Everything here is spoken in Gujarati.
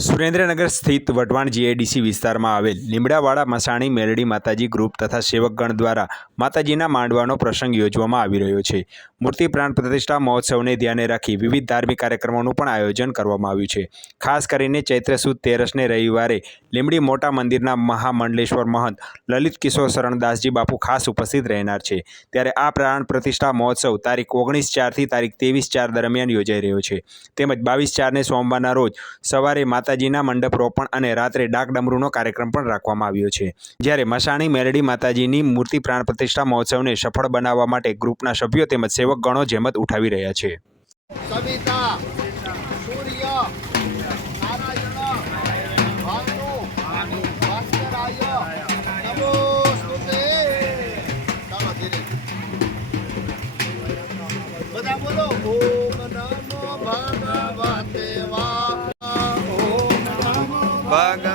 સુરેન્દ્રનગર સ્થિત વઢવાણ જીઆઈડીસી વિસ્તારમાં આવેલ લીમડાવાળા મસાણી મેલડી માતાજી ગ્રુપ તથા સેવકગણ દ્વારા માતાજીના માંડવાનો પ્રસંગ યોજવામાં આવી રહ્યો છે. મૂર્તિ પ્રાણ પ્રતિષ્ઠા મહોત્સવને ધ્યાને રાખી વિવિધ ધાર્મિક કાર્યક્રમોનું પણ આયોજન કરવામાં આવ્યું છે. ખાસ કરીને ચૈત્ર સુદ તેરસને રવિવારે લીમડી મોટા મંદિરના મહામંડલેશ્વર મહંત લલિત કિશોર શરણદાસજી બાપુ ખાસ ઉપસ્થિત રહેનાર છે. ત્યારે આ પ્રાણ પ્રતિષ્ઠા મહોત્સવ તારીખ ઓગણીસ ચારથી તારીખ ત્રેવીસ ચાર દરમિયાન યોજાઈ રહ્યો છે. તેમજ બાવીસ ચારને સોમવારના રોજ સવારે માતાજીના મંડપ રોપણ અને રાત્રે ડાક ડમરૂનો કાર્યક્રમ પણ રાખવામાં આવ્યો છે. જ્યારે મસાણી મેરડી માતાજીની મૂર્તિ પ્રાણ પ્રતિષ્ઠા મહોત્સવને સફળ બનાવવા માટે ગ્રુપના સભ્યો તેમજ સેવકગણો જેમત ઉઠાવી રહ્યા છે. Бога.